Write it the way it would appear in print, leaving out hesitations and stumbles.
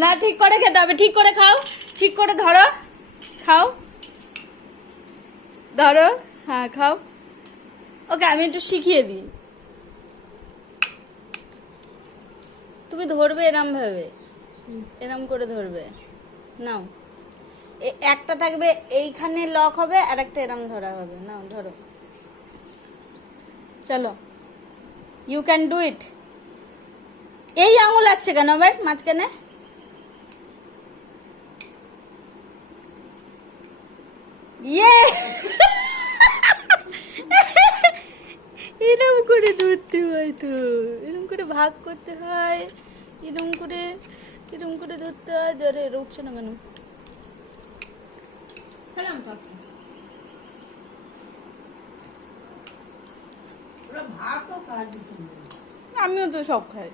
না, ঠিক করে খেতে হবে, ঠিক করে খাও, ঠিক করে ধরো, খাও, ধরো, হ্যাঁ খাও। ওকে আমি একটু শিখিয়ে দিই, তুমি ধরবে এরম ভাবে, এরম করে ধরবে, নাও, একটা থাকবে এইখানে লক হবে, আর একটা এরম ধরা হবে, নাও ধরো, চলো, ইউ ক্যান ডু ইট। এই আঙুল আসছে কেন আবার মাঝখানে? ইয়ে এরম করে ধরতে হয় তো, এরম করে ভাগ করতে হয়, এরম করে, এরম করে ধরতে হয়। ধরে উঠছে না কেন? আমিও তো সব খাই।